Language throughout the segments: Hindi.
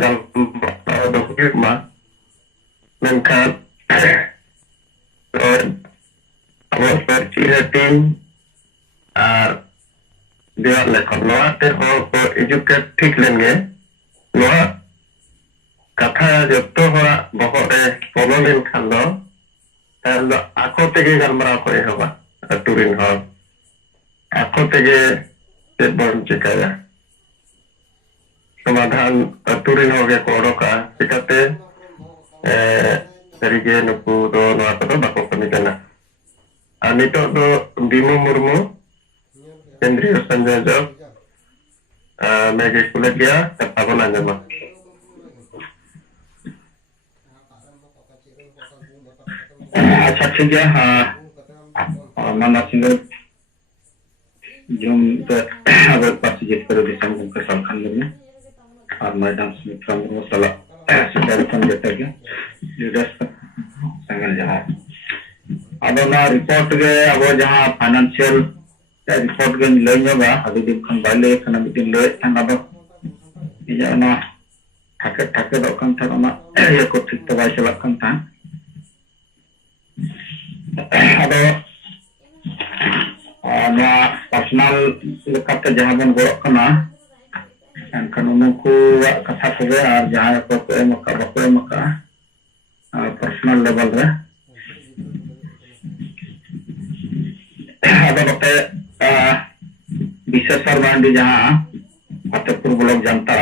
ᱱᱟᱦᱟᱜ ᱫᱚ ᱦᱩᱭᱩᱜ ᱢᱟ ᱢᱮᱱᱠᱷᱟन ᱟᱵᱚ ᱯᱟᱹᱨᱥᱤ ᱦᱟᱹᱴᱤᱧ ᱟᱨ ᱫᱮᱣᱟᱜ ᱞᱮᱠᱷᱚᱱ ᱱᱚᱣᱟᱛᱮ ᱦᱚᱲ ᱠᱚ ᱮᱡᱩᱠᱮᱴ ᱴᱷᱤᱠ ᱞᱮᱱᱜᱮ ᱱᱚᱣᱟ ᱠᱟᱛᱷᱟ ᱡᱚᱛᱚ ᱦᱚᱲᱟᱜ ᱵᱚᱦᱚᱜ ᱨᱮ ᱵᱚᱞᱚ ᱞᱮᱱᱠᱷᱟन ᱫᱚ ᱛᱟᱭᱚᱢ ᱫᱚ ᱟᱠᱚ ᱛᱮᱜᱮ ᱜᱟᱞᱢᱟᱨᱟᱣ ᱠᱚ ᱮᱦᱚᱵᱟ ᱟᱹᱛᱩ ᱨᱮᱱ ᱦᱚᱲ ᱟᱠᱚ ᱛᱮᱜᱮ ᱪᱮᱫ ᱵᱚᱱ ᱪᱤᱠᱟᱹᱭᱟ समाधान अतु रेन हॉर के कोडोका चिकाते सरिगे नुकु दो नवा को बाको कमी करना नितो दो बीमो मुर्मू केंद्रीय संयोजक मेगे कुलगिया कताबन आंजमा अच्छा ठीक है माना सिंगर जों अगर पार्टिसिपेट करो दिसम के सलखान में और मैडम सुमित्रा मुर्मू सला सिद्धार्थन जैसे के लीडर्स संगल जहां अब ना रिपोर्ट के अब जहां फाइनेंशियल रिपोर्ट के लेंगे अभी दिन खन बाले खन दिन ले खन अब ये ना ठाके ठाके दो था ना ये को ठीक तो बाय चला था अब ना पर्सनल लेकाते जहां बन गो कना एनखान उनको कथा को और जहां को एम का बको एम का पर्सनल लेवल रे अब नते विशेषर बांडी जहां फतेहपुर ब्लॉक जनता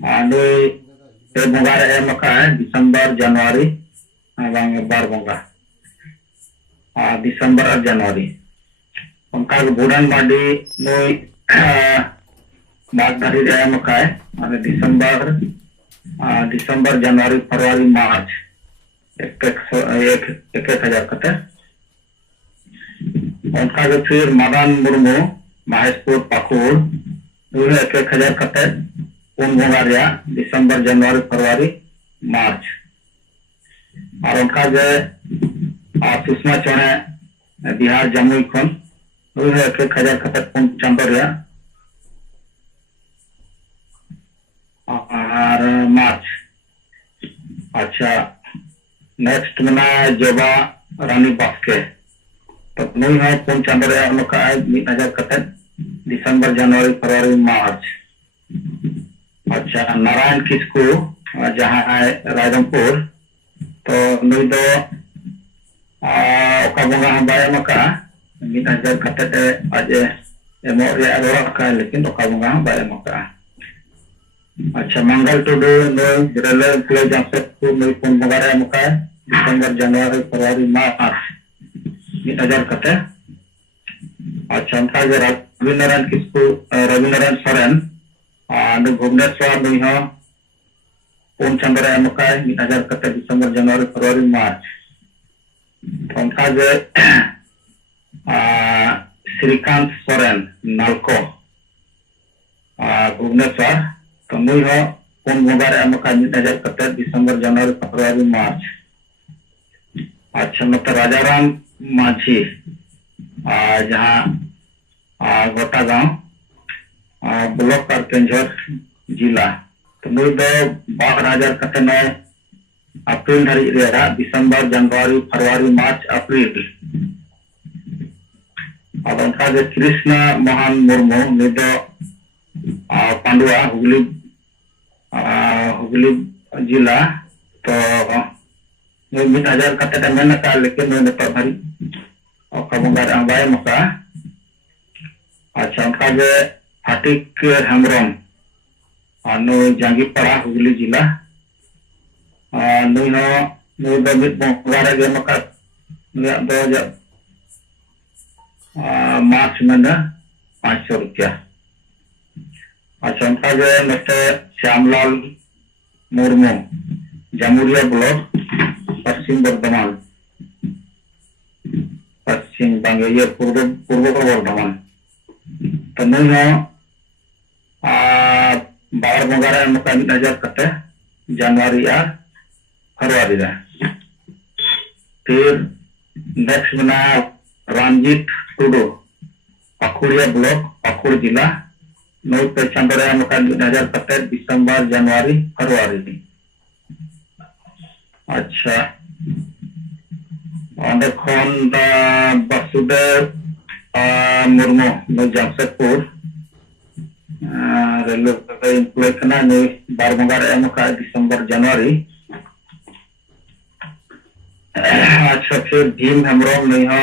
आने ते बंगा रे एम का दिसंबर जनवरी बांग बार बंगा दिसंबर और जनवरी उनका बुड़ान बांडी नई बागदारी रे एम का माने दिसंबर जनवरी फरवरी मार्च एक हजार कते उनका फिर मदन मुर्मू महेशपुर पाकुड़ एक हजार कते पुन बंगा रे दिसंबर जनवरी फरवरी मार्च और उनका सुषमा चौड़े बिहार जमुई खन एक हजार कते पुन चंदो रे और मार्च अच्छा नेक्स्ट मना जोबा रानी बास्के तो नई है पुन चंदो रे उनका 1000 कते दिसंबर जनवरी फरवरी मार्च अच्छा नारायण किस्कू जहां है रायरंगपुर तो नई दो ओका बंगा बाय मका 1000 कते आज एमो रे रोका लेकिन ओका बंगा बाय मका अच्छा मंगल टुडू नई रेलवे प्ले जमशेदपुर नई पुन बंगा रे मका दिसंबर जनवरी फरवरी मार्च 1000 कते अच्छा उनका रविनारायण किस्कू रविनारायण सोरेन भुवनेश्वर नई हो पुन चंद्र रे मका 1000 कते दिसंबर जनवरी फरवरी मार्च उनका श्रीकांत सोरेन नालको भुवनेश्वर तो नई हो पुन बंगा रे मका 1000 कते दिसंबर जनवरी फरवरी मार्च अच्छा मत राजाराम माझी जहां गोटा गांव ब्लॉक और केंझर जिला तो नई दो 12,000 कते नय अप्रैल धारी रे दिसंबर जनवरी फरवरी मार्च अप्रैल और उनका कृष्ण मोहन मुर्मू नई दो पांडुआ हुगली जिला तो 1000 कते मेन का लेकिन नई धारी बंगा बाय मका अच्छा उनका फाटिक हेम्ब्रम नई जांगीपाड़ा हुगली जिला नई दो बंगा रे मका दो मार्च में 500 रुपया अच्छा उनका नते श्यामलाल मुर्मू जामुरिया ब्लॉक पश्चिम बर्धमान पश्चिम बंगे ये पूर्व बर्धमान तो नई बार बंगा रे मका 1000 कते जनवरी और फरवरी रे फिर नेक्स्ट मना रंजीत टुडू पाकुड़िया ब्लॉक पाकुड़ जिला नई पे चांदो रे एम का 1000 कते दिसंबर जनवरी फरवरी अच्छा और खन वासुदेव मुर्मू नई जमशेदपुर रेलवे एम्प्लॉय कना नई बारबंगार एम का दिसंबर जनवरी अच्छा फिर भीम हेम्ब्रम नई हो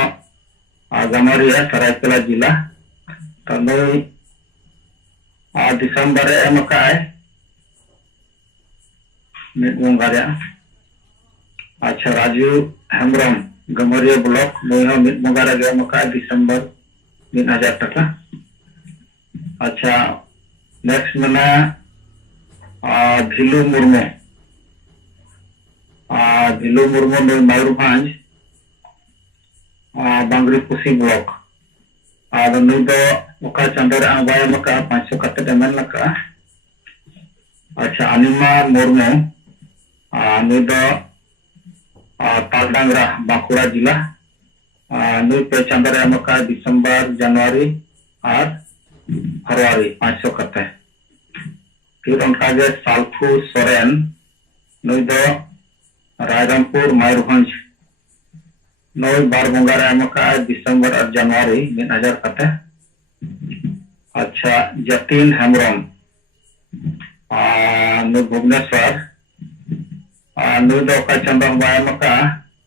गमारी है सरायकेला जिला तो नई दिसंबर एम का मिदबंगार अच्छा राजू हेम्ब्रम गमरिया ब्लॉक नई हो मिदबंगार एम का दिसंबर 1000 टका अच्छा नेक्स्ट मना भिलू मुर्मू नई मयूरभंज बांगरी कुसी ब्लॉक नई दो चांदो बाय 500 कते मेन लगा अच्छा अनिमा मुर्मू नई दो तालडांगरा बांकुड़ा जिला नई पे चांदो दिसंबर जनवरी और फरवरी 500 कते फिर उनका सालखू सोरेन नई दो रायरंगपुर मयूरभंज नई बारबंगार एम का दिसंबर और जनवरी 1000 कते अच्छा जतिन हेम्ब्रम नई भुवनेश्वर नई दो चांदो एम का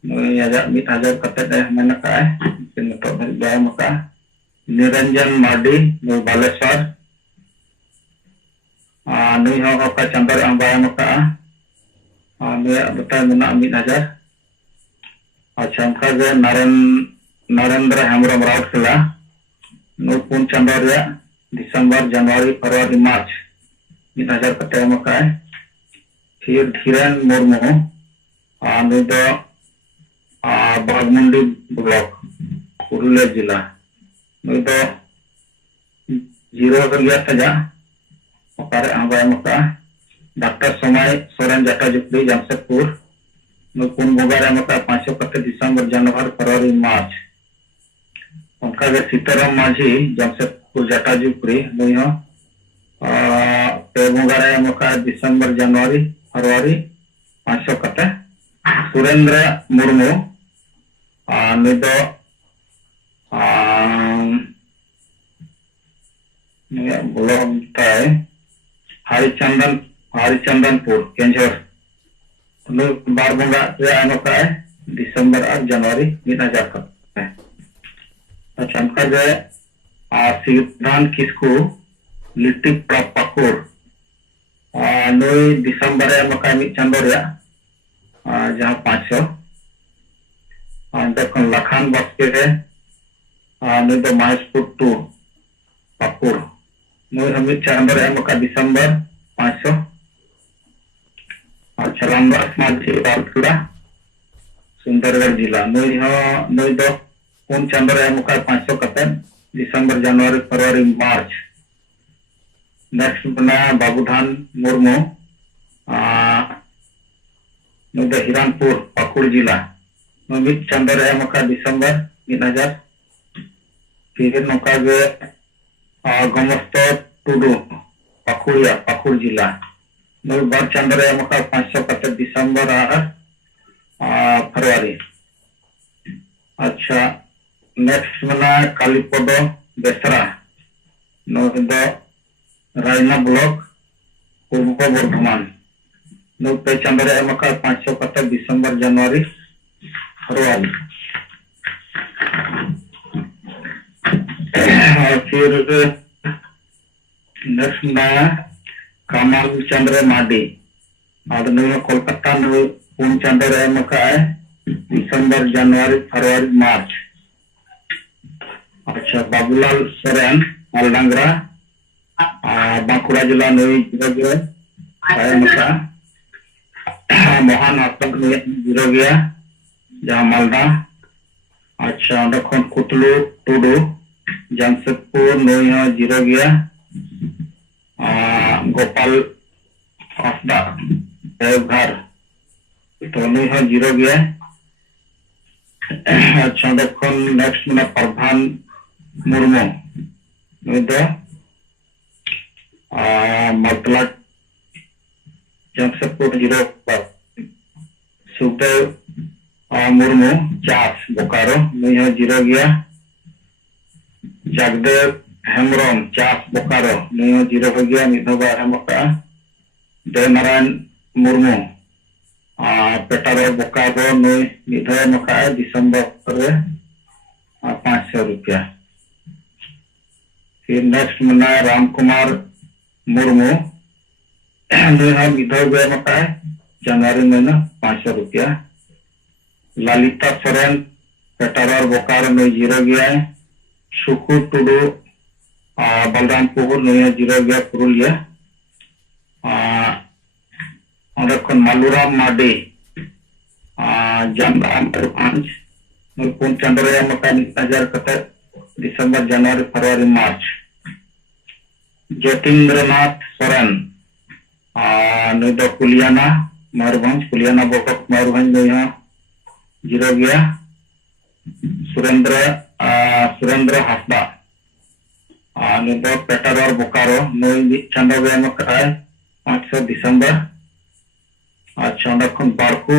नई 1000 कते मेन का एम का निरंजन मार्डी नई बालेश्वर नई हो चांदो एम का बताया मेना 1000 अच्छा उनका नरेंद्र हेम्ब्रम राउरकेला नई 4 चांदो दिसंबर जनवरी फरवरी मार्च 1000 कते एम का फिर धीरेन मुर्मू नई दो बागमुंडी ब्लॉक पुरुलिया जिला नई दो 0 सजा एम का डॉक्टर समय सोरेन जटाजुपड़ी जमशेदपुर नई 4 बंगार एम का 500 कते दिसंबर जनवरी फरवरी मार्च उनका सीताराम माझी जमशेदपुर जटाजुपड़ी नई हो 2 बंगार एम का दिसंबर जनवरी फरवरी 500 कते सुरेंद्र मुर्मू नई दो ब्लॉक हरिचंदनपुर केंझर बारबंगा एम का दिसंबर और जनवरी 1000 कते अच्छा उनका सिद्धांत किस्कू लिट्टी पाकुड़ नई दिसंबर एम का चांदो जहाँ 500 लखान बास्के नई दो महेशपुर 2 पाकुड़ नई चांदो एम का दिसंबर 500 अच्छा रामदास माझी राउरकेला सुंदरगढ़ जिला नई दो 4 चांदो एम का 500 कते दिसंबर जनवरी फरवरी मार्च नेक्स्ट बना बाबूधान मुर्मू नई दो हिरानपुर पाकुड़ जिला नई चांदो एम का दिसंबर 1000 फिर नौका गमस्त टुडू पाकुड़िया पाकुड़ जिला नई 12 चांदो एम का 500 कते दिसंबर और फरवरी अच्छा नेक्स्ट मना कालीपद बेसरा नई दो रायना ब्लॉक पूर्व बर्धमान नई पे चांदो एम का 500 कते दिसंबर जनवरी फरवरी फिर नेक्स्ट ना कामाल चंद्र माडी नई कोलकाता नई 4 चांदो एम का दिसंबर जनवरी फरवरी मार्च अच्छा बाबूलाल सोरेन मालडांगरा बांकुड़ा जिला नई एम का महान आतंक नई जहाँ मालदा अच्छा खन कुतलू टुडू जमशेदपुर नई 0 गोपाल हासदा देवघर तो नई 0 अच्छा नेक्स्ट मैं प्रधान मुर्मू नई दो मालतला जमशेदपुर 0 सुखदेव मुर्मू चास बोकारो नुई हो 0 गया। जगदेव हेम्ब्रम चास बोकारो नुई हो 0 हो गया मिद बार हेमका। देवनारायण मुर्मू पेटारो बोकारो नुई मिद हेमका दिसंबर रे 500 रुपया। फिर नेक्स्ट मना राम कुमार मुर्मू नुई हो मिद हेमका जनवरी महीना 500 रुपया। ललिता सोरेन पेटारो बोकारो नुई 0 गया। सुकु टुडू बलरामपुर नुई 0 गया पुरुलिया। मालूराम माडी जामराम 5 पुन चंद्र 1000 कते दिसंबर जनवरी फरवरी मार्च। ज्योतिन्द्रनाथ सोरेन नुई दो कुलियाना मयूरभंज कुलियाना बोकक मयूरभंज नुई 0 गया। सुरेंद्र हासदा नुई दो पेटारो बोकारो नुई चंद्र 500 दिसंबर। अच्छा बारकू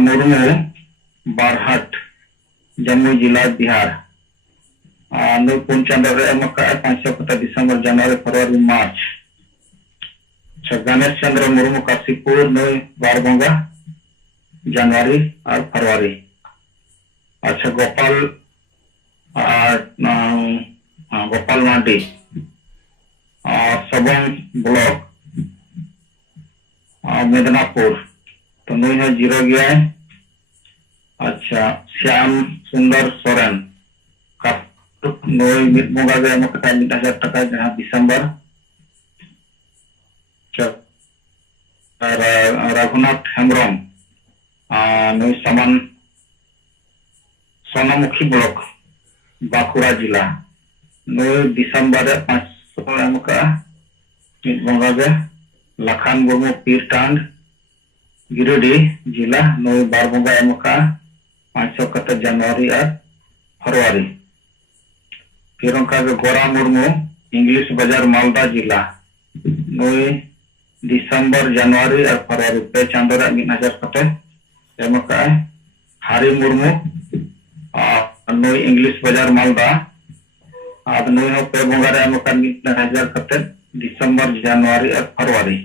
मुर्मू बारहट जम्मू जिला बिहार नुई पुन चंद्र 500 कते दिसंबर जनवरी फरवरी मार्च। अच्छा गणेश चंद्र मुर्मू काशीपुर नुई बारबंगा जनवरी और फरवरी। अच्छा गोपाल मांडी सबंग ब्लॉक मेदनापुर तो नुई 0 गया है। अच्छा श्याम सुंदर सोरेन नुई मिद बंगा 1000 टका जहां दिसंबर। रघुनाथ हेम्ब्रम नुई समान सोनामुखी ब्लॉक बांकुड़ा जिला नुई दिसंबर 500 का मिद बंगा। लखान मुर्मू पीरटांड गिरिडीह जिला नुई बारबंगा 500 कते जनवरी और फरवरी। फिर उनका गोरा मुर्मू इंग्लिश बाजार मालदा जिला नुई दिसंबर जनवरी और फरवरी पे चांदो 1000 कते एमका। हारी मुर्मू नुई इंग्लिश बाजार मालदा अब नुई पे बंगा 1000 कते दिसंबर जनवरी और फरवरी।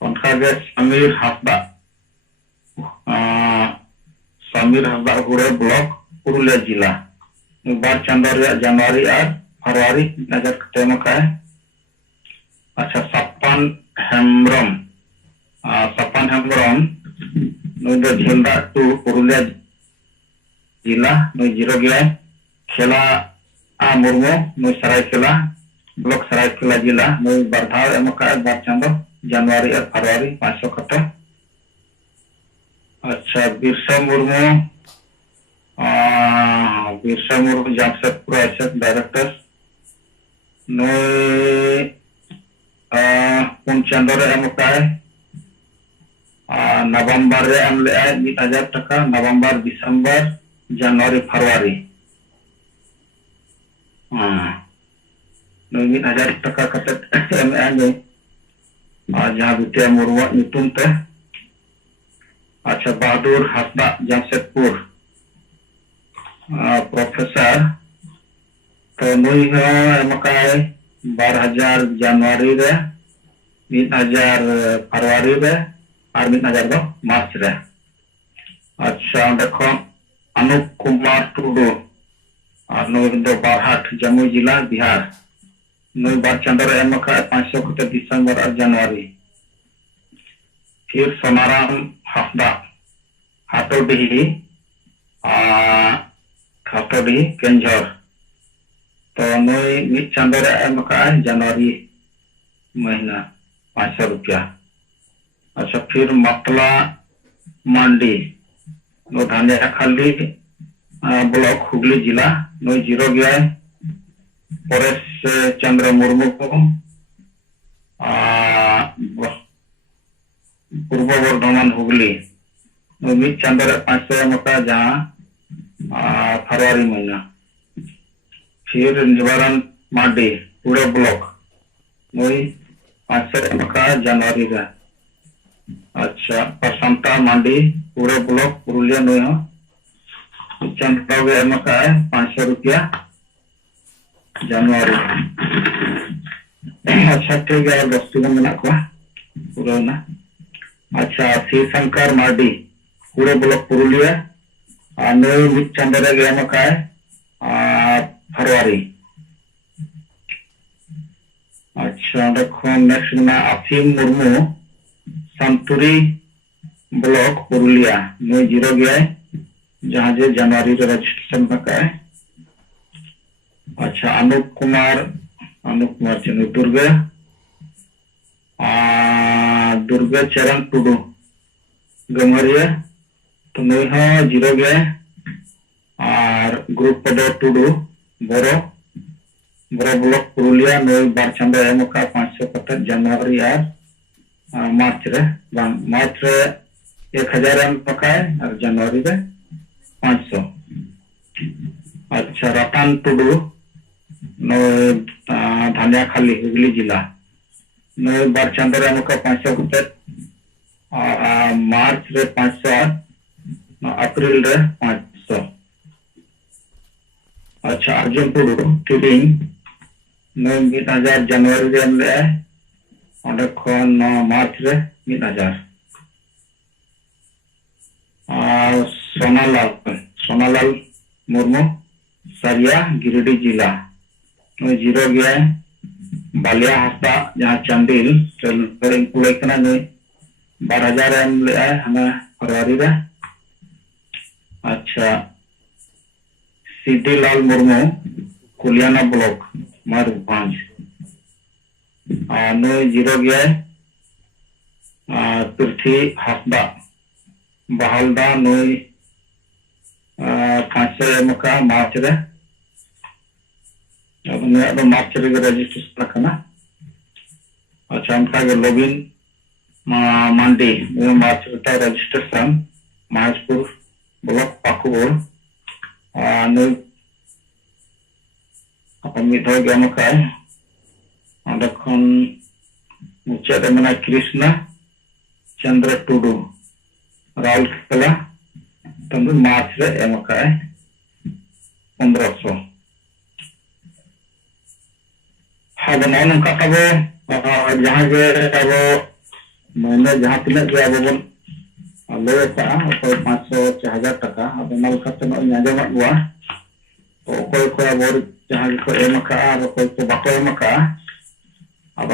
उनका समीर हासदा गुड़े ब्लॉक पुरुलिया जिला बार चंद्र जनवरी और फरवरी 1000 कते का है। अच्छा सपन हेम्ब्रम नुई दो झेलदा 2 पुरुलिया जिला नुई 0 गया। खेला मुर्मू नुई सरायकेला ब्लॉक सरायकेला जिला नुई बरधाव एमका बार चंद्र जनवरी और फरवरी 500 कते। अच्छा बिरसा मुर्मू जमशेदपुर एसएस डायरेक्टर नुई पुन चंद्र एमका नवंबर 1000 टका नवंबर दिसंबर जनवरी फरवरी नुई 1000 टका कते जहाँ विद्या मुर्मू नुतुम ते। अच्छा बहादुर हासदा जमशेदपुर प्रोफेसर तो नुई एमका 12,000 जनवरी रे 1,000 फरवरी रे और 1,000 दो मार्च रे। अच्छा देखो अनूप कुमार टुडू नुई दो बारहट जम्मू जिला बिहार नुई बार चंद्र एमका 500 कते दिसंबर और जनवरी। फिर सोनाराम हासदा हाटोडी केंझर तो नुई मिद चंद्र एमका जनवरी महीना 500 रुपया। अच्छा फिर मतला मांडी नो धानिया खाली ब्लॉक हुगली जिला नुई 0 गया। परेश चंद्र मुर्मू को पूर्व बर्धमान हुगली नुई चंद्र 500 एमका जहाँ फरवरी महीना। फिर निवारण माडी पूरे ब्लॉक नई 500 एमका जनवरी रे। अच्छा प्रशांता मांडी पूरे ब्लॉक पुरुलिया नई हो चंद्र गे एमका 500 रुपया जनवरी। अच्छा ठीक है 10 टी मेना को पूरा ना। अच्छा सी शंकर मार्डी पूरे ब्लॉक पुरुलिया नई मिड चंद्र गे एमका फरवरी। अच्छा देखो नेक्स्ट में अफीम मुर्मू संतुरी ब्लॉक पुरुलिया नई 0 गया जहां जे जनवरी रजिस्ट्रेशन में का है। अच्छा अनूप कुमार चंद्र दुर्गे चरण टुडू गमरिया तो नई हो 0 गया और ग्रुप पदो टुडू बोरो ब्लॉक पुरुलिया नई 12 चंद्र एमका 500 कट जनवरी और मार्च रे 1000 एमका और जनवरी रे 500। अच्छा रतन टुडू नई धानिया खाली हुगली जिला नई 12 चंद्र एमका 500 कट मार्च रे 500 अप्रैल रे 500। अच्छा अर्जुन टुडू टिडिंग नई 1000 जनवरी रे एम ले मार्च रे 1000। सोनालाल मुर्मू सरिया गिरिडीह जिला 0 गया बालिया हस्ता जहाँ चंदिल नई 12,000 एम ले हमें फरवरी रे। अच्छा सिद्धि लाल मुर्मू कुलियाना ब्लॉक मयूरभंज नई 0 गया पृथ्वी हस्दा बहालदा नई 500 एमका मार्च रे मार्च रे रजिस्ट्रेशन रखना। अच्छा उनका लोबिन मांडी मार्च रे रजिस्ट्रेशन महाजपुर ब्लॉक पाकुर नई मिधो एमका मुचाद मेना कृष्णा चंद्र टुडू राउरकेला तंदु मार्च रे एमका 1500। अब नौका अब जहाँ गे अब महीने जहाँ तीन गे अब बन लय 500 से 1000 टका अब आजम गवा तो अब जहाँ को एमका को बाको एमका अब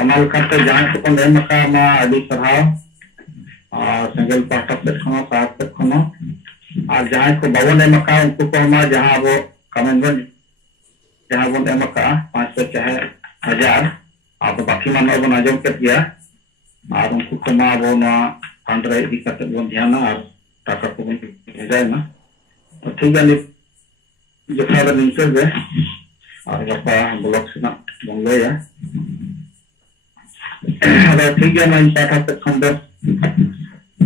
जहाँ को एमका साराव सेंगल पाटा से साहब से और जहाँ को बाबन एमका उनको को जहाँ अब कमेंट जहाँ बन एमका 500 चाहे 1000 अब बाकी मानो बन आजम के दिया और उनको को अब फंड रे इदी करते बन ध्यान और टाका को बन भेजाए ना तो ठीक है जखा निंसर बे और गपा ब्लॉक से ना बन ले अरे ठीक है मैं पाठा से खंड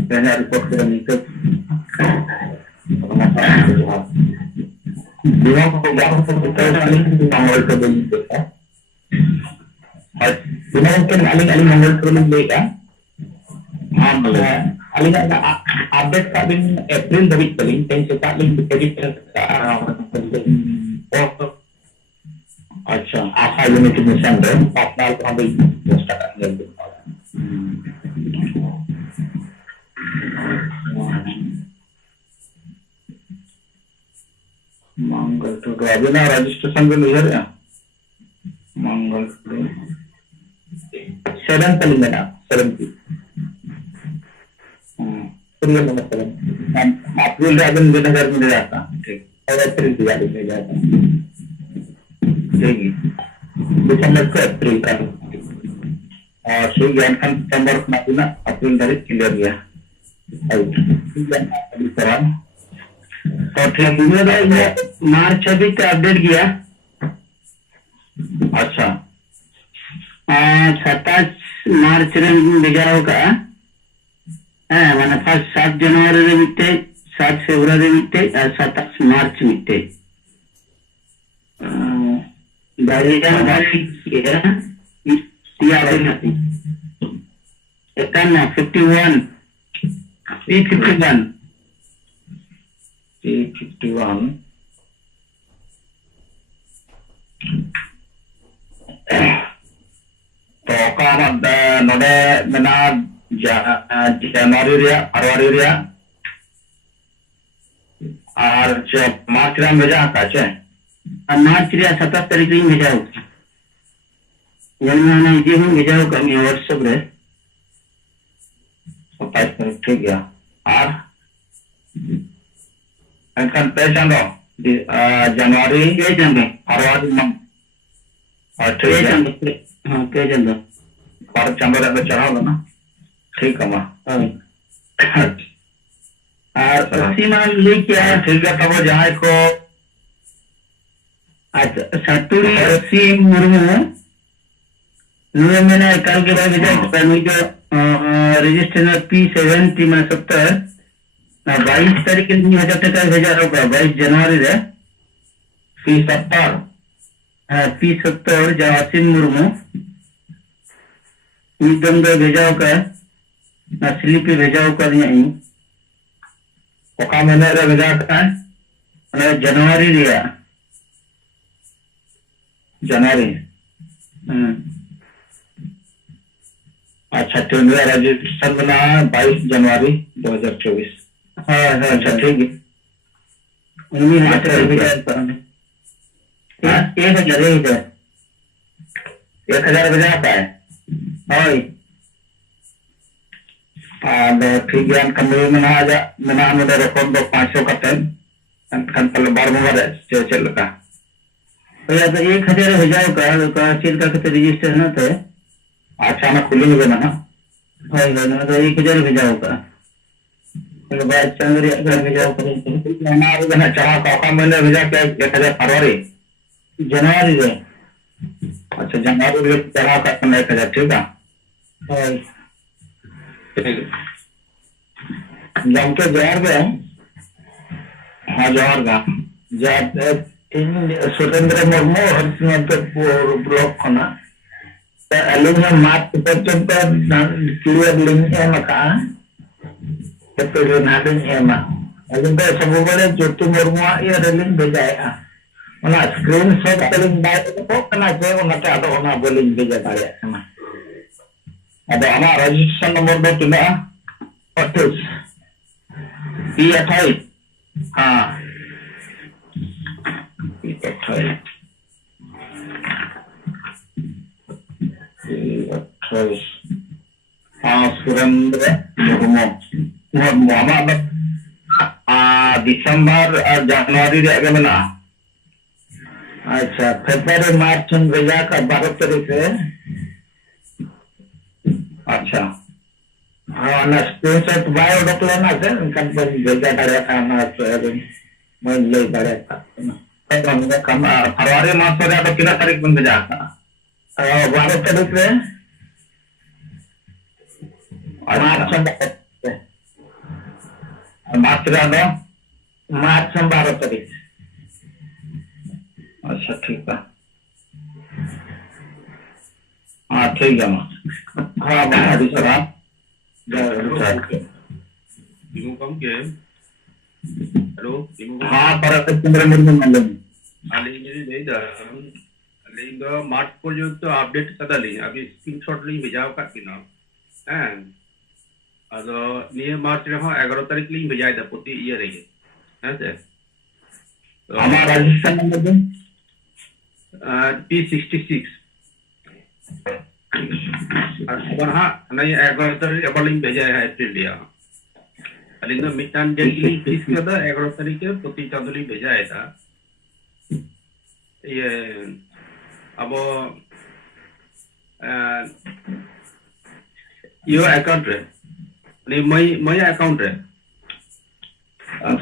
पहले रिपोर्ट कर निकल दिनों को क्या हो सकता है मंगल को दिन देखा और दिनों के अली मंगल को दिन लेगा हाँ अली का अपडेट का दिन अप्रैल दबित कलिंग तें से का लिंक एडिट अच्छा आशा यूनिटी मिशन रे अपना को हम पोस्ट कर मंगल तो अभी ना रजिस्ट्रेशन भी नहीं है मंगल 7 कल में ना 70 अप्रैल में 7 अप्रैल अभी 2000 में जाता ठीक और अप्रैल दिवाली में जाता ठीक दिसंबर को अप्रैल का और सो ज्ञान खान सितंबर का ना अप्रैल तारीख क्लियर गया तो ठीक मार्च अभी तो अपडेट किया। अच्छा 27 मार्च रे भेजा होगा मैंने फर्स्ट 7 जनवरी रे मिटे 7 फरवरी मिटे और 27 मार्च मिटे Iya, nanti. Ikan 51. P51. P51. तो का नोडे मेना जनवरी रिया फरवरी रिया और मार्च रे भेजा का छे मार्च रे 27 तारीख रे भेजा जन्माना इदी हूं भेजा कमी व्हाट्सएप रे 27 तारीख ठीक गया और अंकन पे चंदो जनवरी के चंदो फरवरी में और ठीक है हाँ के चंदो पर चंदो रे चढ़ाओ ना ठीक है मां और सीमा लेके आया ठीक है तब जहां को अच्छा सतुरी सी मुर्मू नुए मैंने कल के बाद भेजा पहले जो रजिस्ट्रेशन P70 में 70 22 तारीख के दिन 1000 टका भेजा होगा 22 जनवरी रे P70 P70 जवासिम मुर्मू एकदम दो भेजा होगा ना स्लिप पे भेजा होगा नहीं ओका मैंने रे भेजा का जनवरी रिया जनवरी अच्छा तो मेरा रजिस्ट्रेशन बना 22 जनवरी 2024 हाँ हाँ अच्छा ठीक है 19,000 भेजा है 1,000 भेजा है हाँ ठीक है कमी मना आजा मना मुझे रकम दो 500 का ten kan kalau baru mau ada cecil का तो या तो 1,000 भेजा का चीज का कितने रजिस्टर ना थे अच्छा ना खुलेंगे ना हाँ ना तो 1,000 भेजा होगा तो बाद चंद्री अगर भेजा होगा ना आ रहा है चाह का मैंने भेजा क्या 1,000 फरवरी जनवरी रे अच्छा जनवरी रे चाह का 1,000 ठीक है जम के जोर गए हाँ जोर गा स्वतंत्र मुर्मू हरिसिंहपुर ब्लॉक खना अलिंग मार्च पर्यंत क्लियर लिंक एमका हेतु नादिन एमा अलिंग सब बड़े ज्योति मुर्मू ये लिंक भेजाया ओना स्क्रीनशॉट लिंक बाय को कना जे ओना ता तो ओना बोलिंग भेजा दाया कना अब हमारा रजिस्ट्रेशन नंबर दो तुना 28 P28 हाँ P28 हाँ सुरेंद्र मुर्मू हमारा दिसंबर और जनवरी रे आगे मिला अच्छा फरवरी मार्च में भेजा का 12 तारीख से अच्छा हाँ ना स्क्रीनशॉट बायो डॉक्टर ना से इनका पर भेजा डाला था ना तो मैं ले डाला था तो हमने कम फरवरी मास हो गया तो कितना तारीख में भेजा था 12 तारीख से मार्च 12 तारीख अच्छा ठीक है हाँ ठीक है माँ हाँ बाहर सर आप हाँ पर चंद्र मुर्मू मालूम अलिंग जदी देदा अलिंग मार्च पर्यंत अपडेट कदाली अभी स्क्रीनशॉट लिंग भेजाव का किना हैं अदो निये मार्च रे 11 तारीख लिंग भेजाय दा प्रति ईयर रे हैं से हमारा रजिस्ट्रेशन नंबर दे P66 और हाँ नहीं 11 तारीख अब लिंग भेजाय है अप्रैल लिया अलिंग मिटान डेट लिंग फिक्स कदा 11 तारीख के प्रति चांदली भेजाय था ये अब यो अकाउंट रे नहीं मई अकाउंट रे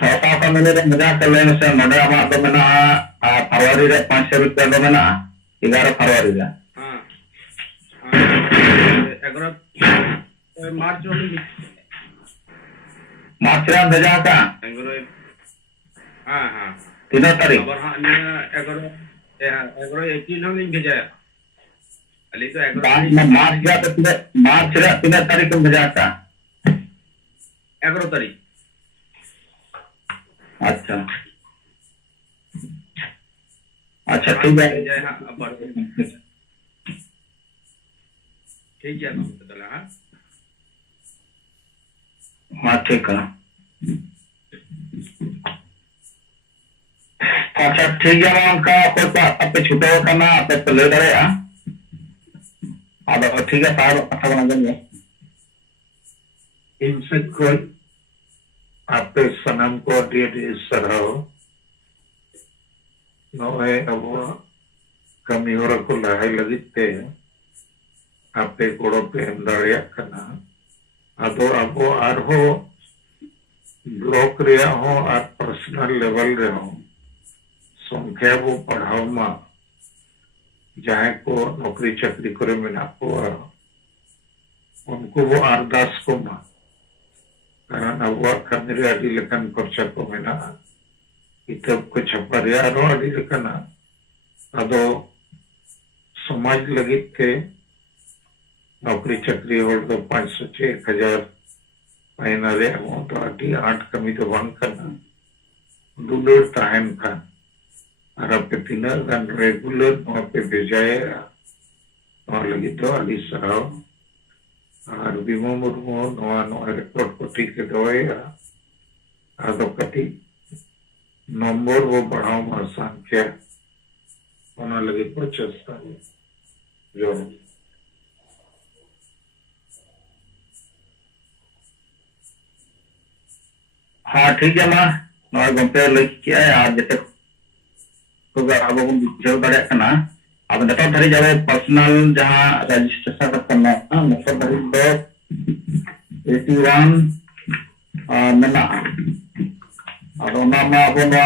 सरकार का मैंने मजा कर लेने से नोडे हमारा तो मैंने फरवरी रे 500 रुपया तो मैंने 11 फरवरी रे हाँ 11 मार्च रे भेजा का 11 हाँ हाँ 3 तारीख और हाँ 11 अप्रैल हम लिंक भेजा अली तो 11 मार्च रे तीन तारीख को भेजा का 11 तारीख। अच्छा अच्छा ठीक है जय हाँ अब ठीक है चला हाँ हाँ ठीक है अच्छा ठीक है उनका कोई पे छुटे करना पे ले दे अब ठीक है साहब कथा बना देंगे इनसे कोई आपके सनम को सराहो नोए अब कमी हो रहा को लहाई लगी ते आपे कोड़ो पे अंदरिया करना अदो अब आरहो ब्लॉक रिया हो और पर्सनल लेवल रे हो संख्या वो पढ़ाओ मा जहाँ को नौकरी चाकरी करे मेना को उनको वो आरदास को मा कारण अब कमी रे अड़ी लेकन खर्चा को मेना किताब को छपा रे आरो अड़ी लेकना अदो समाज लगी के नौकरी चाकरी होल तो 500 से 1000 महीना रे तो अड़ी 8 कमी तो बंद करना दुलर ताहन का और आप तीना गान रेगुलर वहाँ पे भेजाए और लगी तो अली सराव और बीमो मुर्मो नवा नवा रिपोर्ट को ठीक है दोए आदो कटी नंबर वो बढ़ाओ मार संख्या होना लगी पचस्ता जो हाँ ठीक है माँ नवा गंपे लेके आए आज जैसे तो अब हम बुझाव दाड़े करना अब नेता धरी जावे पर्सनल जहां रजिस्ट्रेशन करना नेता धरी दो 81 मेना और ओना मा अब ना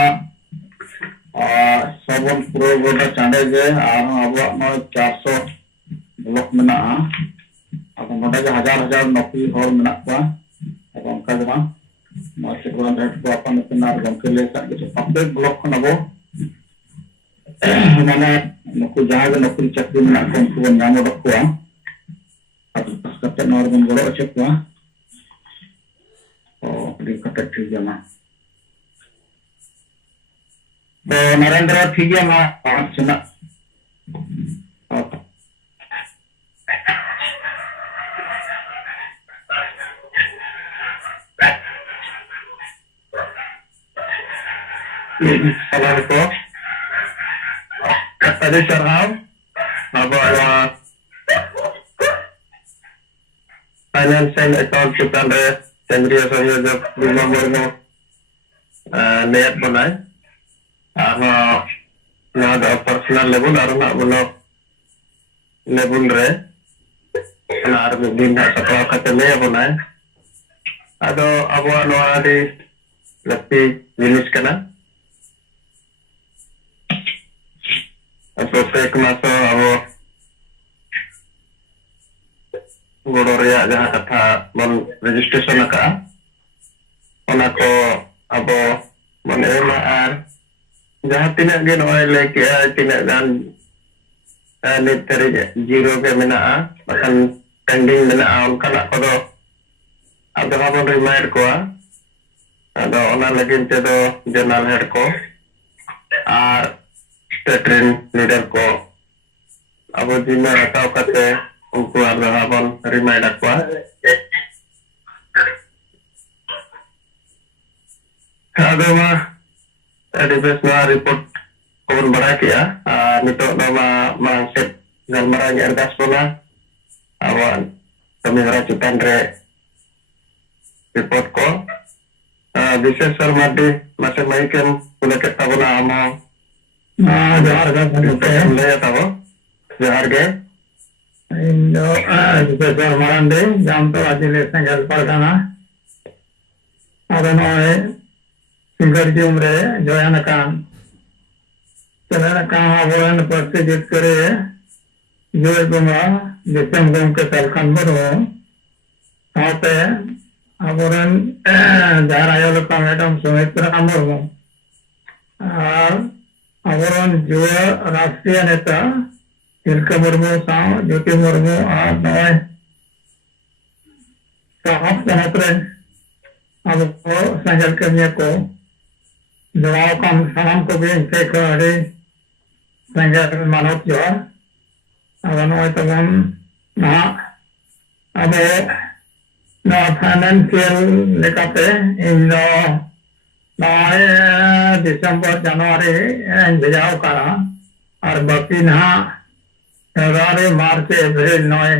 सबन प्रो गोटा चांडे जे और अब ना 400 ब्लॉक मेना अब नोडा जे हजार नौकरी होर मेना को अब उनका जमा मास्टर कोन हेड को अपन अपना गंके ले सके पब्लिक ब्लॉक को नबो mana nuku jaga nukuri cakri menak kongku nyamo dokua atau pas kata normal bolok cekua oh di kata tiga mah Narendra tiga mah cina Assalamualaikum. Tadi Sarham, apa financial account kita ada Chandriya Sanyoga Bima Murmu niat bunai, ada personal level, ada level re, ada begini satu kata niat bunai, ada apa di lebih jenis kena. Proses masa abo goro reya jaha katha mon registration ka ona ko abo mon ema ar jaha tina ge noy leke tina gan nit teri zero ke mena bahkan pending mena onka na kodo ado abon remind ko ado ona lagin te do journal head ko ar train leader को अब जिम्मे हटाओ करते उनको अपन रिमाइंड रखवा रिपोर्ट को बड़ा किया नितो मांगसेट गलमारा अरदास बोला अब कमी हरा चितान रे रिपोर्ट को विशेष सर मार्डी मासे माइकन पुणे के तबला आमा जोहार के प्रोफेसर मारंडे जाम तो आजिले संगल पड़ना अदनो सिंगर की उम्र जोयान कान चलन का आवरण पर से जित करे जो गुमा जितम गुम के तलखन बरो वहां पे आवरण धारायल का मैडम सुमित्रा मुर्मू और आवरण जो राष्ट्रीय नेता तिलका मुर्मू साव ज्योति मुर्मू और नॉय साहब जनत्र अब को संजल कमिया को जवाब कम सलाम को भी इनके करे संजल मानव जो अब नॉय तमन ना अब ना फाइनेंशियल लेकाते इन नॉय दिसंबर जनवरी इन भेजाओ करा और बाकी ना फेब्रुआरी मार्च अप्रैल नॉय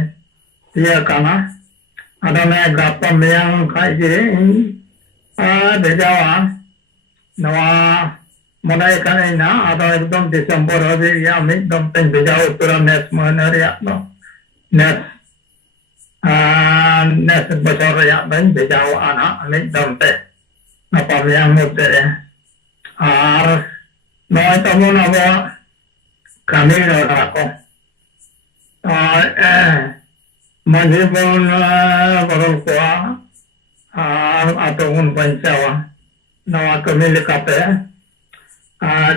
तिया काना अदने गापा मेयang खाइगे भेजावा नवा मनाय काने ना अदो एकदम दिसंबर हबे या एकदम तें भेजाओ तुरा नेक्स्ट महीना रिया नो नेक्स्ट बछर रिया बें भेजाओ आना एकदम ते नपा मेयang मुते और नॉय तमन अब kami rako Mandi pun baru kuah atau pun pancawa nawa kami lekate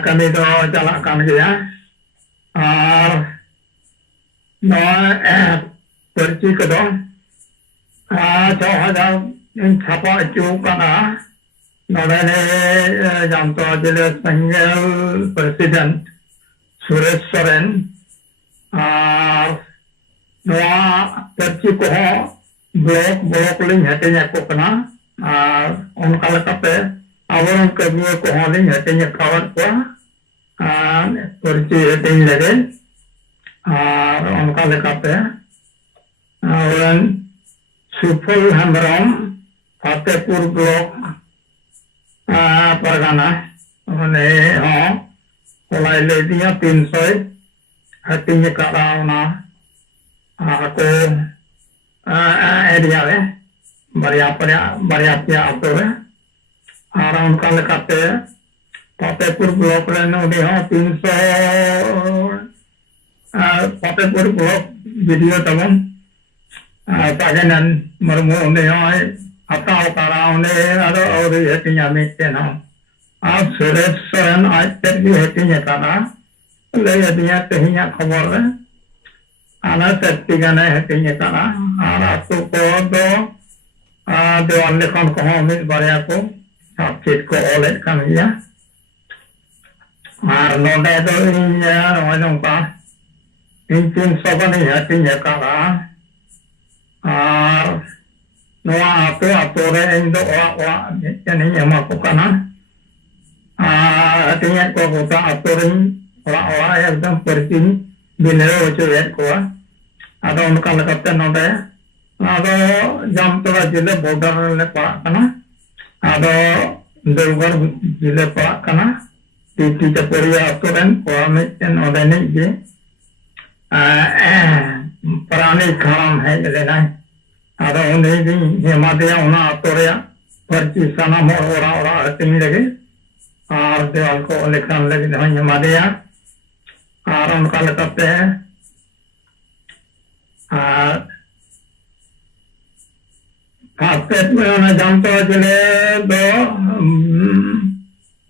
kami do jalankan dia nawa pergi ke dong jauh ada siapa juga na nawa ni jam tu jelas panggil presiden Suresh Soren नवा पर्ची को ब्लॉक ब्लॉक लिंग हटेnya को कना उनका लकते आवरण कमियों को लिंग हटेnya कवर को पर्ची हटेnya लगे उनका लकते आवरण सुफल हेम्ब्रम फतेहपुर ब्लॉक परगना उन्हें mulai dari 300 hatinya karena aku area banyak apa orang kalau kata Fatehpur blok lain udah 300 Fatehpur blok video teman pajangan mermu udah atau karena udah ada orang hatinya mikirnya आप सुरेश सोरेन आज तक भी हटिया करा ले हटिया कहीं खबर है आना शक्ति का नहीं हटिया करा और आपको को दो देवाल लेखन को हमें बढ़िया को सब चीज को ओले कर दिया और नोटे तो यार वालों का इन सब नहीं हटिया करा और नवा आपको रे इन दो नहीं हमको करना artinya ko kota aturin orang-orang yang sedang pergi binero cuek ko ada unkal kata node ada jam tora jile border le pa kana ada delgar jile pa kana titi chaporia aturan ko ameten odene je पुराने काम है लेना ada उन्हें भी हमारे उना atoria pergi sana mau orang-orang hati lagi और देवाल को लिखने लगे नहीं हमारे यहाँ और उनका लिखते हैं में उन्हें जानते हो जिले दो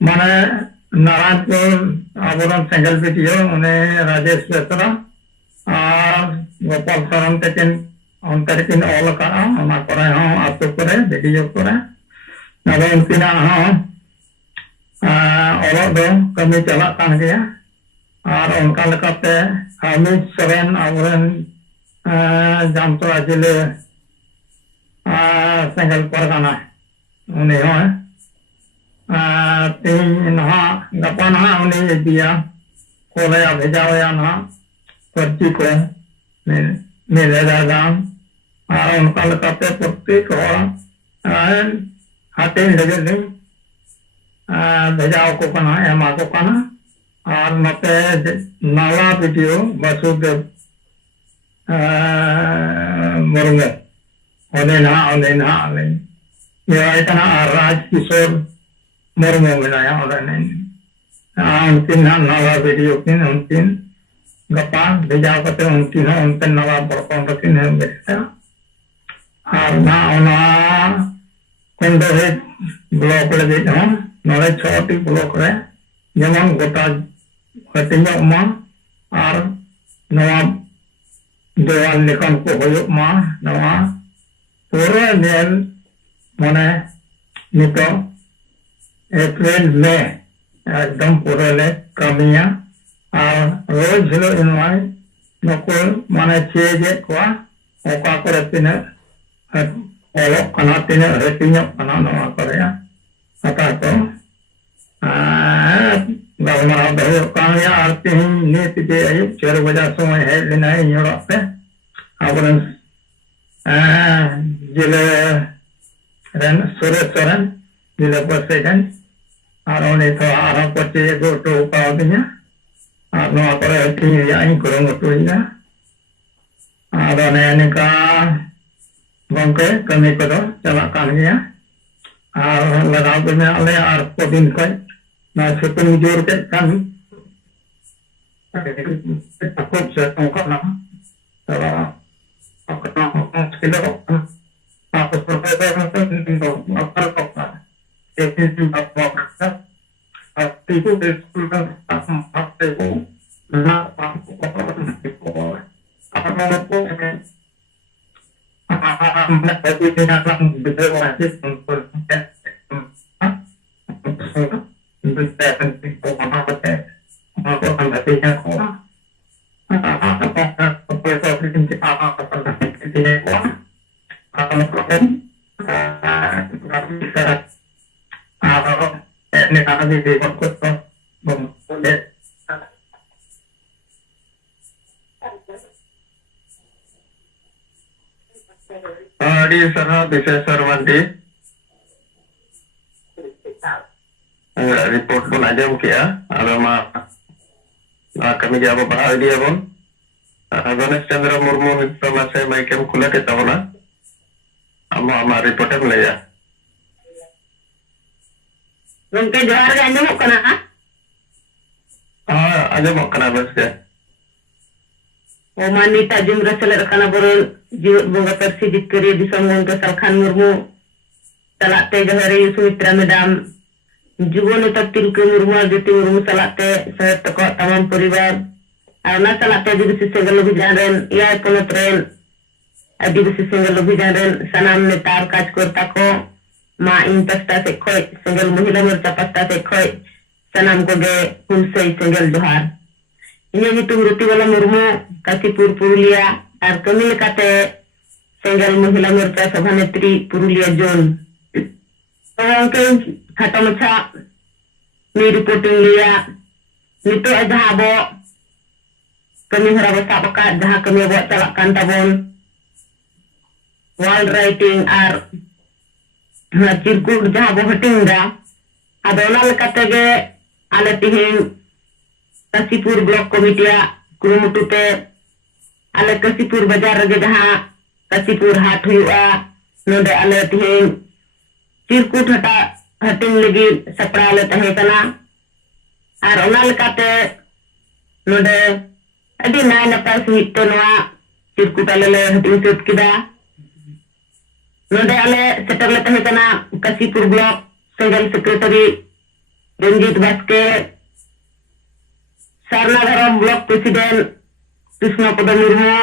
माने नारायणपुर आबोरन सेंगल वीडियो उन्हें राजेश बेसरा और गोपाल सरन तेकिन उनके ऑल का उना करे हाँ आतु करे वीडियो करे नवे उनकी ना हाँ orang dong kami jalankan dia, orang kalau kata kami seren orang jam tu aja le single pergana, ini तीन हाँ गपन हाँ उन्हें दिया खोले भेजा हुआ ना पर्ची को मिलेगा दाम और उनका लगाते प्रत्येक हाथे लगे नहीं भेजाओ को कना एमा को कना और नते नाला वीडियो वसुदेव मुर्मू होने ना ये इतना राज किशोर मुर्मू मिलाया उन्होंने उनकी नाला वीडियो की उनकी गप्पा भेजा करते उनकी ना उनके नाला बड़कों रखी नहीं बेचता और ना उन्हा कुंडे ब्लॉक लगे हम नॉले छोटी ब्लॉक रे जमान गोटा कटिंग उमा और नवा देवाल लेखन को होयोग मा नवा पूरा नेल मने नितो अप्रैल में एकदम पूरा ले कमिया और रोज हिलो इनवाई नकुल माने चेजे को ओका करे तिने olok kana tinya retinya kana nawa korea kata to gawna bayo kanya arti ni tije ayuk 4 बजे समय है लेना है यूरोप पे अवरन जिले रन सुरेश्वरन जिले प्रेसिडेंट और उन्हें तो आराम पचे गो तो पावदिnya नो करे तिnya yang kurang tuinya ada nenika bangke kami kodo jalak kannya लगाव में अले और दिन को ना सितुंग जोर के kan takut saya tongkok nama kalau aku tongkok sekilo aku berbeda untuk apa kok itu juga apa itu diskusikan apa itu nah aku tapi dengan berbasis untuk di sana bisa Sarwandi report pun aja mungkin ya alama kami jawab bahas dia pun Ganesh Chandra Murmu sama saya Maikem kula kita pula ama report boleh ya Gongke johar ga anjamok kana aja mau kena bos ya Omanita jumra seler kana borol jiwat bunga persi dikeri di sombong ke Salkhan Murmu salate jahari Sumitra Madam Jugon utak tilke Murmu Aditi Murmu salate sehat toko tamam poribar arna salate adibisi single lebih jaren iya penotren adibisi single lebih jaren sanam netar kaj korta ko ma intasta sekhoi single muhila morcha pasta sekhoi sanam ko ge kulsei single johar ini itu ruti wala Murmu Kasipur Purulia আর কমি লেখাতে সিঙ্গেল মহিলা মোর্চা সভানেত্রী পুরুলিয়া জোন অঙ্কে খাটো মাছা নি রিপোর্টিং লিয়া নিতো যাহা আবো kami hara bo sab ka jaha kami bo chalak kan tabon wall writing ar circuit jaha bo hating da ado ona lekate ge ale tihin Kasipur block committee kurumutute ale Kasipur bajar rage jaha Kasipur hat huyu'a node ale tihin circuit hating lagi sapra ale tahe kana ar ona lekate node adi nai napai sihite noa circuit ale le hating set kida node ale setter le tahe kana Kasipur block single secretary Ranjit Baske Sarnagaram block president Krishna Pada Murmu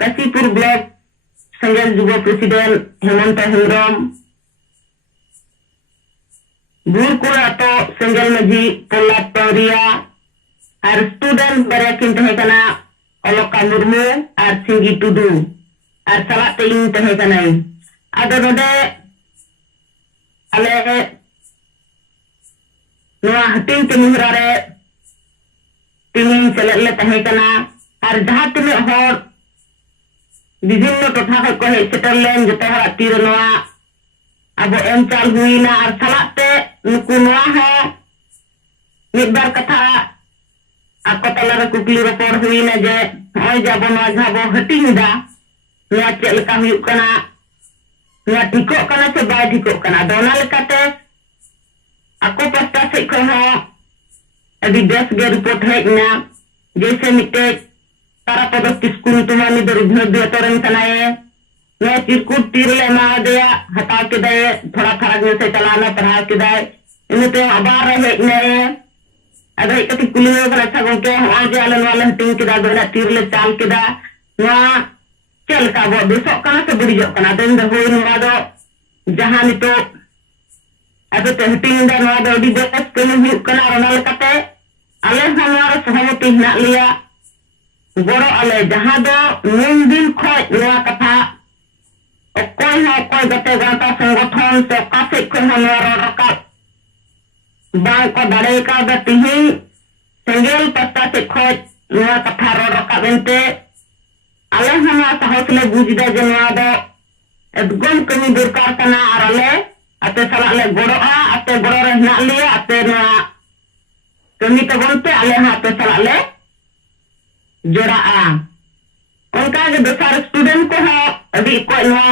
Kasipur block single juga president Hemanta Hemrom Burkur atau single maji Polat Pauria ar student barakin tahe kana Oloka Murmu ar Singgi Tudu ar salak teing tahe kana ado node ale noa hating timuhrare tingin selele tahe kana ar jaha tine hor বিভিন্ন টথা ko hej setel len joto horak tiro noa abo em chal huina ar salak te nuku noa ha midbar katha ako talara kukli ropor huina je hoy jabo noa jaha bo hating da noa chet leka huyuk kana noa thikok kana se bai thikok kana dona lekate ako pasta sej khon ho adi bes ge report hej na jese mite para produkti skul tumani darubhna biatoran kanaye मैं चिरकुट तीर ले मा दिया हटा के दे थोड़ा फर्क में से चलाना पढ़ा के दे इन्हें तो अबार रहे ने ada ikati kuliah kalau saya gongke aja alam ting kita berada tirle cal kita na cel kabo besok karena seberi jok karena ada hui ada jahan itu ada ting dan ada di bekas kena kena ronal kate aleh hamar sahamati nak liya goro aleh jahan do nundin khoi liya kata okoi gate gata संगठन से काफी कोई हमारा Rakab bang ko dare ka da tihi senggel pasta se khoj na katha ro raka bente ale hama sahosle bujda jenwa do edgon kami durkar kana arale ate sala le goroa ate goro re na liya ate na kami ta bonte ale ha ate sala le joraa onka ge besar student ko ha abi ko na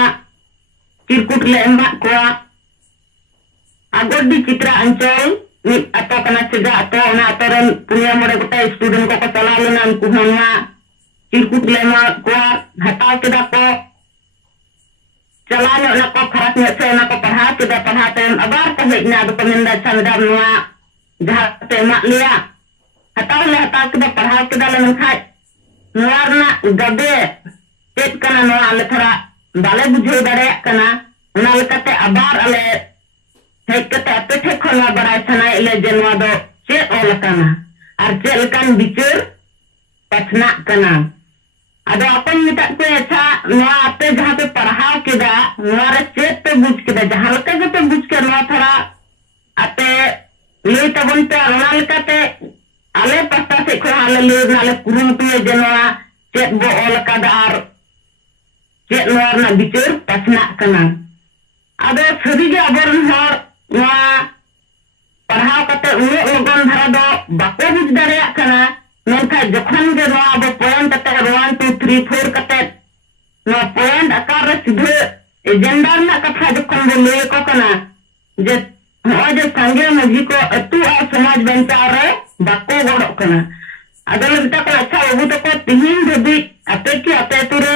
circuit le emak ko agor di citra ancol atau kena cegah atau na atoran punya mode kota student ko salah lenan kuhana circuit lema ko hataw kita ko calanya na ko kharat nya se na ko padha kita padha tem abar ka hekna do peminda chandar nuwa jahat te mak liya hataw kita padha kita lenan khai nuarna gabe tet kana nuwa ale thara dale bujhe dare kana na lekate abar ale hekata pethe khona barai sana ile jenwa do che olakana ar che lekan bicar pachna kana ado apun mita ko acha no ape jaha pe parhaw kida no re che pe buj kida jaha leka ke pe buj ke no thara ate le tabon te ronal kate ale pasta se ko ale le nale kurum pe jenwa che bo olakada ar che no na bicar pachna kana ado sari ge aborn hor wa parhaw kate unuk logon dhara do bako buj dareyak kana menka jokhon ge no abo point kate 1 2 3 4 kate no point akar re sidhe agenda na katha jokhon bo le ko kana je hoje sange maji ko atu a samaj banchar re bako godok kana ado lebta ko acha obu to ko tihin debi ate ki ate ture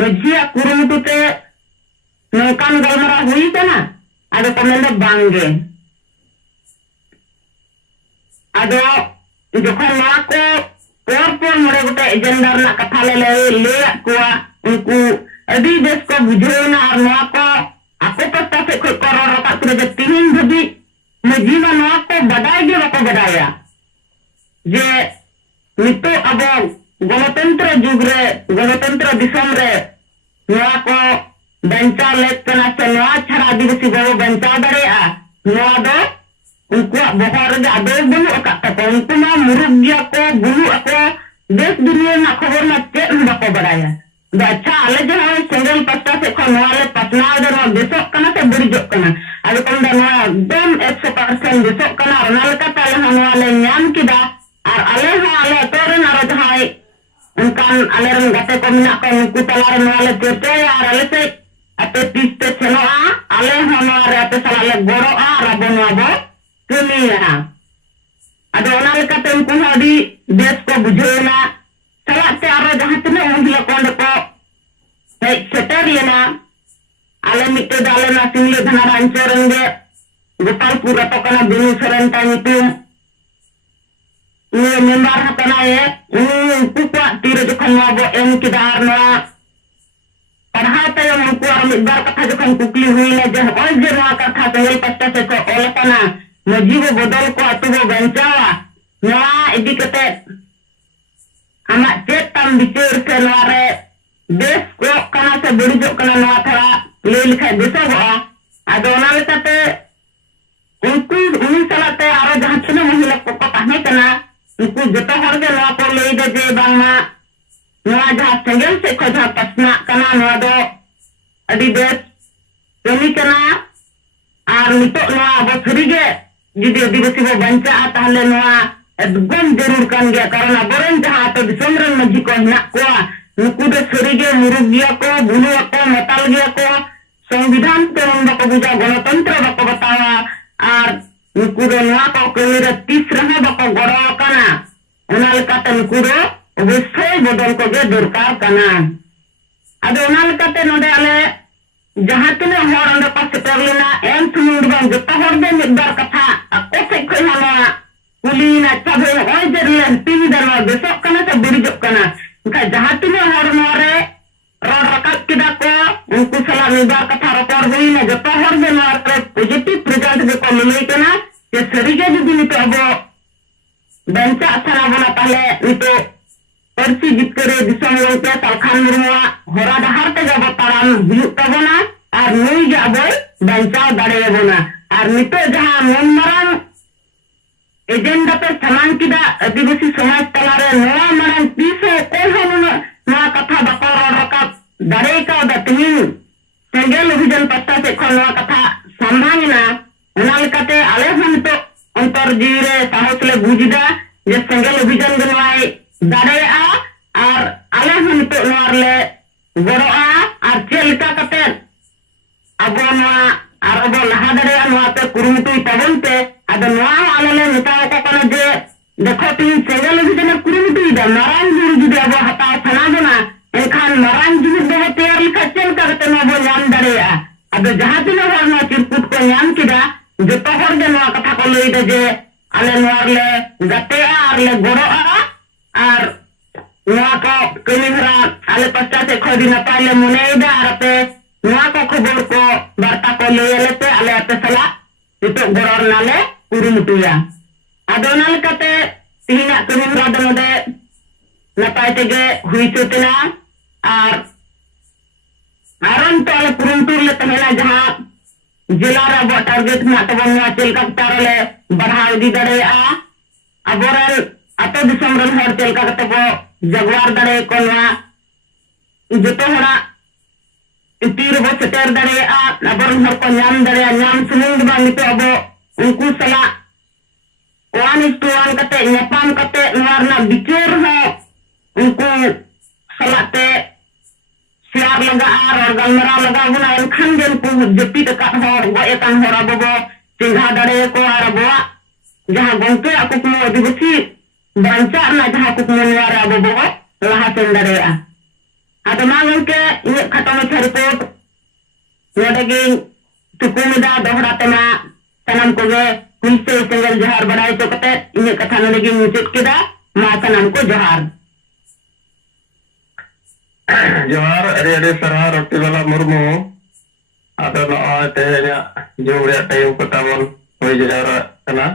maji kurumutu te nongkan galmara hui kana ada komenda bangge ada jokhan na ko por more gote agenda na katha le kuwa unku adi des ko bujhena ar na ko ako pasta se ko koror ka pure je tin dhabi majiba na ko badai ge ko badaya je nito abo ganatantra jugre ganatantra disam re na ko bancar lek kana se noa chara adivasi go bancar dareya noa do unku bohor ge ado bulu ka ta unku ma murug gya ko bulu ako des dunia na khabar na che ba ko badaya da acha ale je hoy single pasta se ko noa le patna de no besok kana se buri jok kana ado kom da noa dom 100% besok kana ronal ka ta le noa le nyam kida ar ale ha ale toren ar jahai unkan ale ren gate ko mina ko unku talar noa le tete ar ale se ate piste chenoa ale hono are ate salale goro a rabon abo kemiya ado ona lekate unku hadi des ko bujhena salate ara jahan tine unhila konde ko hei seter lena ale mitte dale na single dhana ranchorenge gopalpur ato kana binu serenta nitum ni member hatana ye unku ko tire jokhan abo em kidar no padha tayam unku ar midbar katha jokhan kukli huina je hoy je noa katha single pasta se ko olakana majibo bodol ko atubo banchawa noa idi kate ama chetam bichur ke noa re des ko kana se buri jok kana noa thara le likha besagoa ado ona lekate unku uni salate aro jahan chuna mahila ko tahne kana unku joto hor ge noa ko le de je bangma noa jahan single se ko jahan pasna kana noa do adi des kami kana ar nitok noa abo srige judi adivasi bo bancha tahle noa edgom jarur kan gaya karon aboren jahan ato disam ren maji ko hinak ko nuku de srige murug gya ko bulu ko metal gya ko संविधान के उन बको बुझा गणतंत्र बको बतावा और nuku do noa ko kemira tisra bako goro kana ona lekate nuku do obesoi bodol ko ge dorkar kana ado ona lekate node ale jahan tine hor onde ko seterlina em sumur bang jota hor de midbar katha ako se khoi hana kulina positive result देखो मिले कना जे सरीगे जुदी नितो अबो बंचा थाना बना ताले नितो परसी जितकरे दिसम गंके सलखान मुर्मुआ होरा डहार ते जब ताराम हुयुग ताबोना और नुई जे अबोय बंचा दाड़ेयाबोना और नितो जहां मन मारांग एजेंडा पे समान किदा आदिवासी समाज तलारे नवा मारांग तीसो कोई होनुना नवा कथा बाको रोड रकाब दाड़े का दतिन सेंगेल अभियान पत्ता से खन नवा कथा संभावना ओना लेकाते आले हम तो अंतर जीरे साहस ले बुझदा जे सेंगेल अभियान गनवाई दाड़ेया और आले हम तो नवारले गड़ोआ और चेलका कते अबो नवा और अबो लहा दाड़ेया नवा पे कुरुमुटुई ताबन पे आदो नवा आले ले मेताओ को कने जे देखो तीन सेंगेल अभियान कुरुमुटुई दा मारांग जुर जुदि अबो हता थाना बना एनखान मारांग जुर दो तैयार लिखा चेलका कते नवा बो नाम दाड़ेया आदो जहां तिना हरना चिरकुट को नाम किदा जतो हर जे नवा कथा को लईदा जे आले नवारले गतेआ और ले गड़ोआ और नवा को कमिहरा आले पश्चात से खोदी नपाले मुनेदा और पे नवा को खबर को वार्ता को लेले पे आले अते सला नितो गड़ोर नाले कुरुमुटुया आदो नाल कते तिना कमिहरा दनोदे नपाय तेगे हुई चुतना और आरन तो आले कुरुमुटुर ले तमेना जहां जिला रे बो टारगेट ना तबन नवा चेलका तारले बढ़ाव दी दड़ेया अबोरन अतो दिसम रन हर चेलका कते बो जगवार दड़े को नवा जतो हरा तीर बो सेटर दड़ेया अबोरन हर को नाम दड़ेया नाम सुनिंग बा नितो अबो उनको सला 1:1 कते नेपाम कते नवारना बिचोर हो उनको सलाते सियार लगा और गलमरा लगा बुना एनखान जेन को जपी तक हर गो एकान हर अबो सिंघा दड़े को और अबो जहां गंके कुकमो आदिवासी बंचा ना जहां कुकमो निवार अबो लहा सेन दड़ेया आदो मा गंके इन खतो में रिपोर्ट नोडेगे तुकुमिदा दोहरा तेमा सनम को गे कुलसे सेंगल जोहार बड़ाई तो कते इन कथा नोडेगे मुचत केदा मा सनम को जोहार जोहार अरे अरे सरहा रोटी वाला मुर्मू आदो नॉय ते जो टाइम को ताबन होई जारा कना